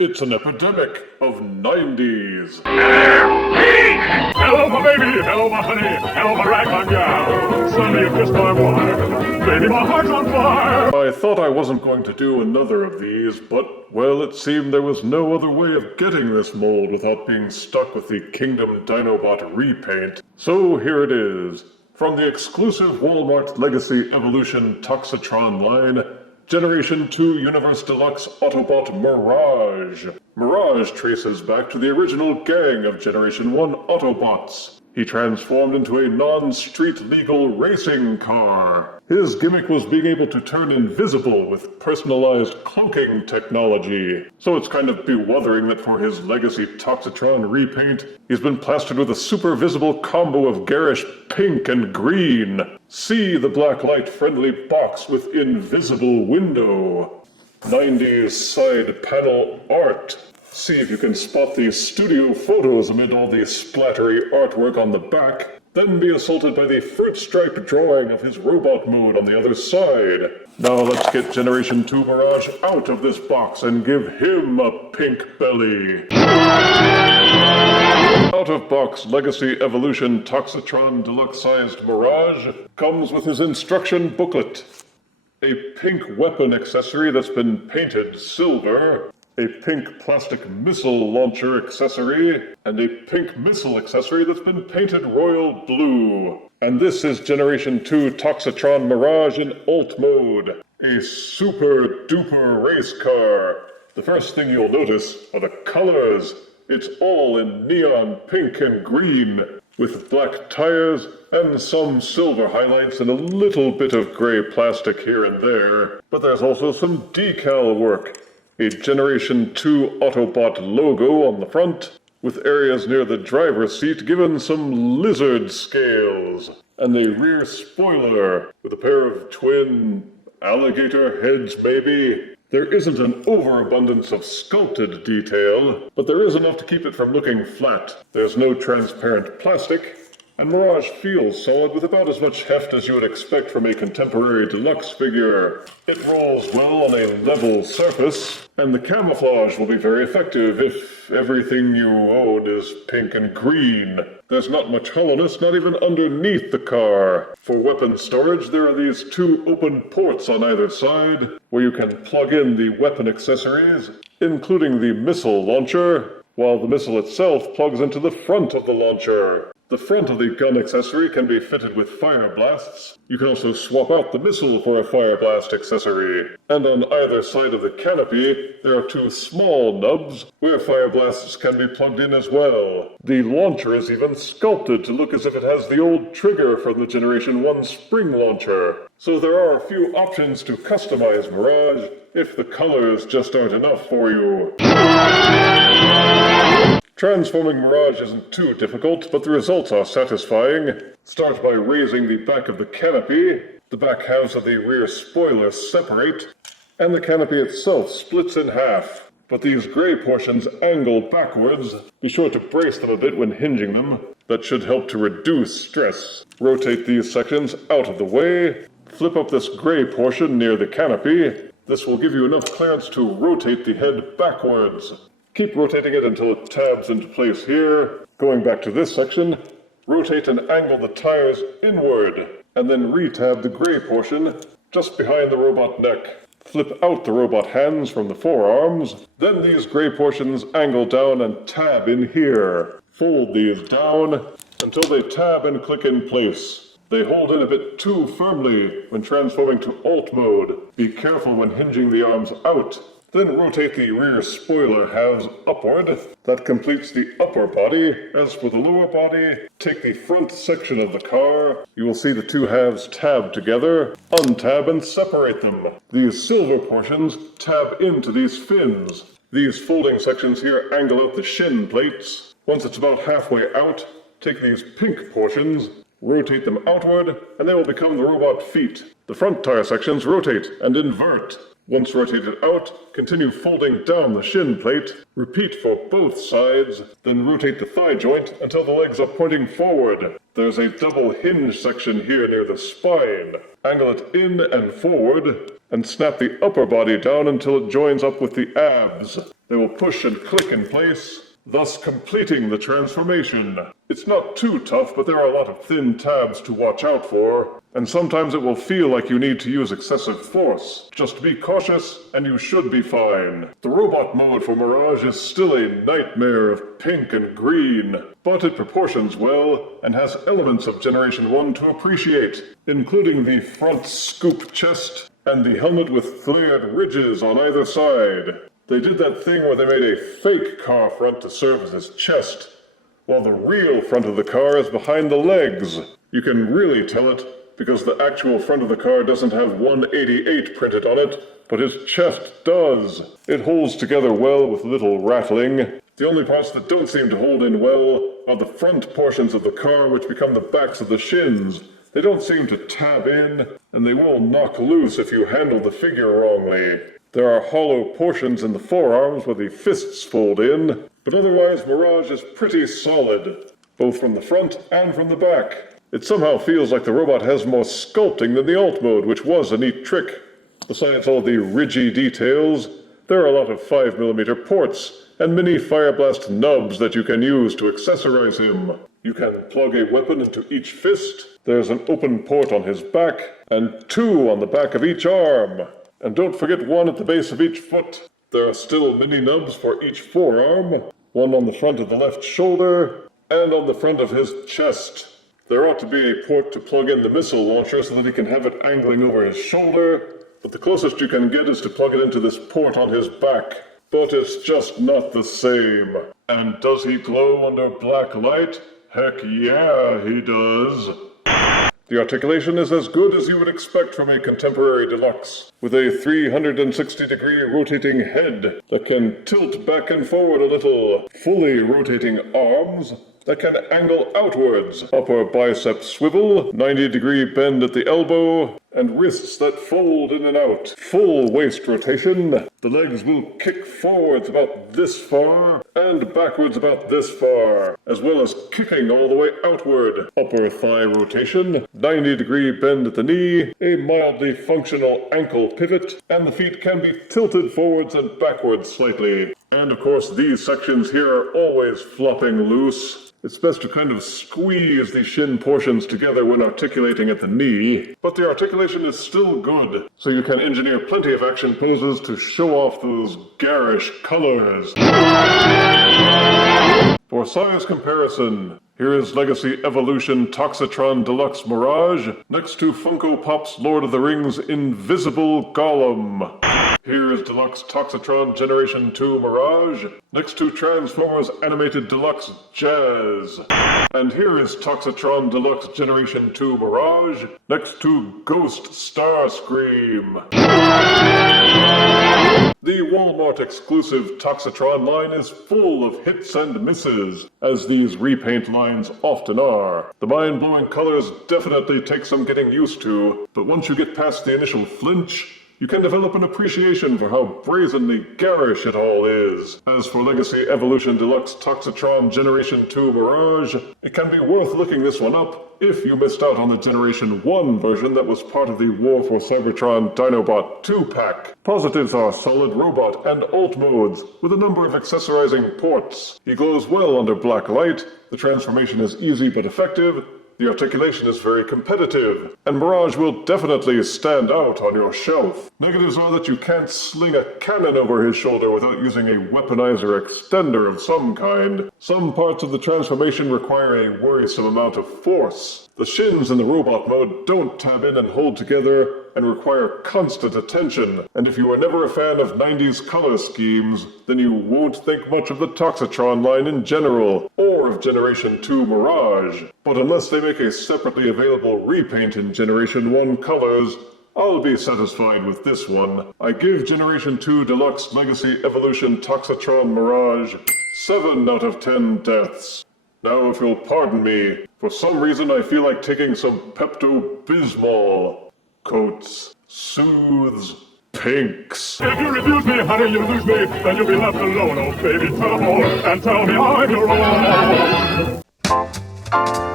It's an epidemic of 90s. Hello, my baby. Hello, my honey. Hello, my ragtime gal. Sonny, you kissed my wife. Baby, my heart's on fire. I thought I wasn't going to do another of these, but, well, it seemed there was no other way of getting this mold without being stuck with the Kingdom Dinobot repaint. So here it is. From the exclusive Walmart Legacy Evolution Toxitron line, Generation 2 Universe Deluxe Autobot Mirage. Mirage traces back to the original gang of Generation 1 Autobots. He transformed into a non-street legal racing car. His gimmick was being able to turn invisible with personalized cloaking technology. So it's kind of bewildering that for his Legacy Toxitron repaint, he's been plastered with a super visible combo of garish pink and green. See the blacklight friendly box with invisible window. 90s side panel art. See if you can spot these studio photos amid all the splattery artwork on the back. Then be assaulted by the fruit stripe drawing of his robot mode on the other side. Now let's get Generation 2 Mirage out of this box and give him a pink belly. Out-of-box Legacy Evolution Toxitron Deluxe-sized Mirage comes with his instruction booklet. A pink weapon accessory that's been painted silver, a pink plastic missile launcher accessory, and a pink missile accessory that's been painted royal blue. And this is Generation 2 Toxitron Mirage in Alt Mode, a super duper race car. The first thing you'll notice are the colors. It's all in neon pink and green, with black tires and some silver highlights and a little bit of gray plastic here and there. But there's also some decal work. A Generation 2 Autobot logo on the front, with areas near the driver's seat given some lizard scales, and a rear spoiler with a pair of twin alligator heads maybe. There isn't an overabundance of sculpted detail, but there is enough to keep it from looking flat. There's no transparent plastic, and Mirage feels solid with about as much heft as you would expect from a contemporary deluxe figure. It rolls well on a level surface, and the camouflage will be very effective if everything you own is pink and green. There's not much hollowness, not even underneath the car. For weapon storage, there are these two open ports on either side, where you can plug in the weapon accessories, including the missile launcher, while the missile itself plugs into the front of the launcher. The front of the gun accessory can be fitted with fire blasts. You can also swap out the missile for a fire blast accessory. And on either side of the canopy, there are two small nubs where fire blasts can be plugged in as well. The launcher is even sculpted to look as if it has the old trigger from the Generation 1 spring launcher. So there are a few options to customize Mirage if the colors just aren't enough for you. Transforming Mirage isn't too difficult, but the results are satisfying. Start by raising the back of the canopy. The back halves of the rear spoiler separate, and the canopy itself splits in half. But these gray portions angle backwards. Be sure to brace them a bit when hinging them. That should help to reduce stress. Rotate these sections out of the way. Flip up this gray portion near the canopy. This will give you enough clearance to rotate the head backwards. Keep rotating it until it tabs into place here. Going back to this section, rotate and angle the tires inward, and then re-tab the gray portion just behind the robot neck. Flip out the robot hands from the forearms, then these gray portions angle down and tab in here. Fold these down until they tab and click in place. They hold in a bit too firmly when transforming to Alt mode. Be careful when hinging the arms out. Then rotate the rear spoiler halves upward. That completes the upper body. As for the lower body, take the front section of the car. You will see the two halves tab together. Untab and separate them. These silver portions tab into these fins. These folding sections here angle out the shin plates. Once it's about halfway out, take these pink portions, rotate them outward, and they will become the robot feet. The front tire sections rotate and invert. Once rotated out, continue folding down the shin plate, repeat for both sides, then rotate the thigh joint until the legs are pointing forward. There's a double hinge section here near the spine. Angle it in and forward, and snap the upper body down until it joins up with the abs. They will push and click in place, thus completing the transformation. It's not too tough, but there are a lot of thin tabs to watch out for, and sometimes it will feel like you need to use excessive force. Just be cautious, and you should be fine. The robot mode for Mirage is still a nightmare of pink and green, but it proportions well and has elements of Generation 1 to appreciate, including the front scoop chest and the helmet with flared ridges on either side. They did that thing where they made a fake car front to serve as his chest, while the real front of the car is behind the legs. You can really tell it because the actual front of the car doesn't have 188 printed on it, but his chest does. It holds together well with little rattling. The only parts that don't seem to hold in well are the front portions of the car, which become the backs of the shins. They don't seem to tab in, and they will knock loose if you handle the figure wrongly. There are hollow portions in the forearms where the fists fold in, but otherwise Mirage is pretty solid, both from the front and from the back. It somehow feels like the robot has more sculpting than the alt mode, which was a neat trick. Besides all the ridgy details, there are a lot of 5mm ports and mini Fireblast nubs that you can use to accessorize him. You can plug a weapon into each fist, there's an open port on his back, and 2 on the back of each arm. And don't forget 1 at the base of each foot. There are still mini nubs for each forearm, 1 on the front of the left shoulder, and on the front of his chest. There ought to be a port to plug in the missile launcher so that he can have it angling over his shoulder, but the closest you can get is to plug it into this port on his back. But it's just not the same. And does he glow under black light? Heck yeah, he does. The articulation is as good as you would expect from a contemporary Deluxe, with a 360-degree rotating head that can tilt back and forward a little, fully rotating arms that can angle outwards, upper bicep swivel, 90-degree bend at the elbow, and wrists that fold in and out. Full waist rotation. The legs will kick forwards about this far, and backwards about this far, as well as kicking all the way outward. Upper thigh rotation, 90-degree bend at the knee, a mildly functional ankle pivot, and the feet can be tilted forwards and backwards slightly. And of course, these sections here are always flopping loose. It's best to kind of squeeze the shin portions together when articulating at the knee, but the articulation is still good, so you can engineer plenty of action poses to show off those garish colors. For size comparison, here is Legacy Evolution Toxitron Deluxe Mirage next to Funko Pop's Lord of the Rings Invisible Gollum. Here is Deluxe Toxitron Generation 2 Mirage next to Transformers Animated Deluxe Jazz. And here is Toxitron Deluxe Generation 2 Mirage next to Ghost Starscream. The Walmart exclusive Toxitron line is full of hits and misses, as these repaint lines often are. The mind-blowing colors definitely take some getting used to, but once you get past the initial flinch, you can develop an appreciation for how brazenly garish it all is. As for Legacy Evolution Deluxe Toxitron Generation 2 Mirage, it can be worth looking this one up if you missed out on the Generation 1 version that was part of the War for Cybertron Dinobot 2 pack. Positives are solid robot and alt modes, with a number of accessorizing ports. He glows well under black light, the transformation is easy but effective, the articulation is very competitive, and Mirage will definitely stand out on your shelf. Negatives are that you can't sling a cannon over his shoulder without using a weaponizer extender of some kind. Some parts of the transformation require a worrisome amount of force. The shins in the robot mode don't tab in and hold together and require constant attention. And if you were never a fan of 90s color schemes, then you won't think much of the Toxitron line in general, or of Generation 2 Mirage. But unless they make a separately available repaint in Generation 1 colors, I'll be satisfied with this one. I give Generation 2 Deluxe Legacy Evolution Toxitron Mirage 7 out of 10 deaths. Now, if you'll pardon me, for some reason I feel like taking some Pepto-Bismol. Coats, soothes, pinks. If you refuse me, honey, you lose me, then you'll be left alone. Oh, baby, tell them all, and tell me I'm your own.